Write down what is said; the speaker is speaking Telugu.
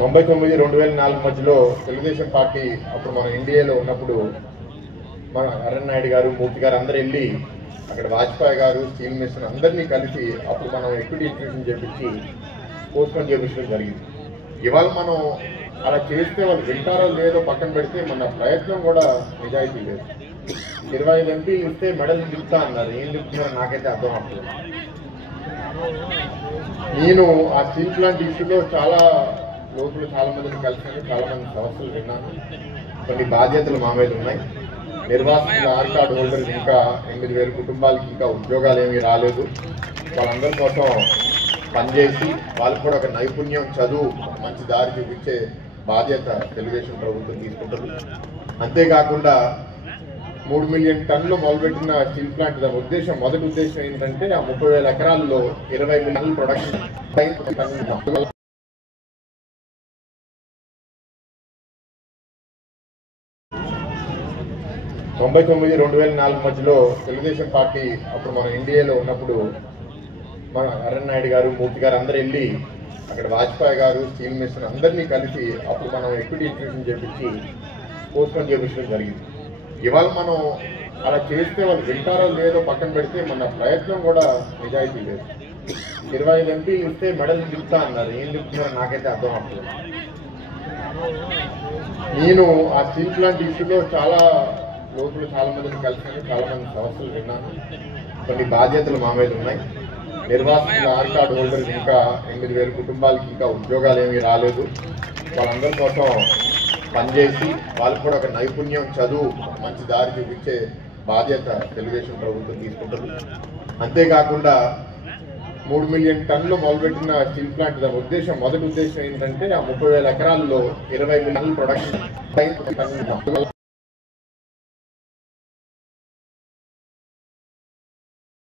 99-2004 మధ్యలో తెలుగుదేశం పార్టీ అప్పుడు మనం ఎన్డీఏలో ఉన్నప్పుడు మన అరణ్య గారు మూర్తి గారు అందరూ వెళ్ళి అక్కడ వాజ్పేయి గారు స్టీల్ మిషన్ అందరినీ కలిసి అప్పుడు మనం ఎక్విటీ ఇన్ఫ్యూషన్ చేపించి పోస్ట్పోన్ చేయించడం జరిగింది. ఇవాళ మనం అలా చేస్తే వాళ్ళు వింటారో లేదో పక్కన పెడితే మన ప్రయత్నం కూడా నిజాయితీ లేదు. 25 ఎంపీలు ఇస్తే మెడల్ దిగుతా అన్నారు. ఏం చెప్తున్నారో నాకైతే అర్థం అవుతుంది. నేను ఆ స్టీల్ ప్లాంట్ ఇష్యూలో చాలా లోతులు చాలా మందిని కలిసాను, చాలా మంది సమస్యలు విన్నాను. కొన్ని బాధ్యతలు మా మీద ఉన్నాయి. నిర్వాసితుల ఆర్ కార్డు హోల్డర్స్ ఇంకా 8,000 కుటుంబాలకి ఇంకా ఉద్యోగాలు ఏమీ రాలేదు. వాళ్ళందరి కోసం పనిచేసి వాళ్ళకు కూడా ఒక నైపుణ్యం, చదువు, మంచి దారి చూపించే బాధ్యత తెలుగుదేశం ప్రభుత్వం తీసుకుంటుంది. అంతేకాకుండా 3 మిలియన్ టన్నులు మొదలుపెట్టిన స్టీల్ ప్లాంట్ ఉద్దేశం, మొదటి ఉద్దేశం ఏంటంటే ఆ 30,000 ఎకరాల్లో 20 మిలియన్ ప్రొడక్షన్ 99-2004 మధ్యలో తెలుగుదేశం పార్టీ అప్పుడు మనం ఎన్డీఏలో ఉన్నప్పుడు మన అరణ్య గారు మూర్తి గారు అందరూ వెళ్ళి అక్కడ వాజ్పేయి గారు స్టీల్ మిషన్ అందరినీ కలిసి అప్పుడు మనం ఎక్విటీ ఇన్ఫ్యూషన్ చేపించి పోస్ట్పోన్ చేయించడం జరిగింది. ఇవాళ మనం అలా చేస్తే వాళ్ళు వింటారో లేదో పక్కన పెడితే మన ప్రయత్నం కూడా నిజాయితీ లేదు. 25 ఎంపీలు ఇస్తే మెడల్ దిగుతా అన్నారు. ఏం చెప్తున్నారో నాకైతే అర్థం అవుతుంది. నేను ఆ స్టీల్ ప్లాంట్ ఇష్యూలో చాలా లోతులు చాలా మందిని కలిసాను, చాలా మంది సమస్యలు విన్నాను. కొన్ని బాధ్యతలు మా మీద ఉన్నాయి. నిర్వాసితుల ఆర్ కార్డు హోల్డర్స్ ఇంకా 8,000 కుటుంబాలకి ఇంకా ఉద్యోగాలు ఏమీ రాలేదు. వాళ్ళందరి కోసం పనిచేసి వాళ్ళకు కూడా ఒక నైపుణ్యం, చదువు, మంచి దారి చూపించే బాధ్యత తెలుగుదేశం ప్రభుత్వం తీసుకుంటుంది. అంతేకాకుండా 3 మిలియన్ టన్నులు మొదలుపెట్టిన స్టీల్ ప్లాంట్ ఉద్దేశం, మొదటి ఉద్దేశం ఏంటంటే ఆ 30,000 ఎకరాల్లో 20 మిలియన్ ప్రొడక్షన్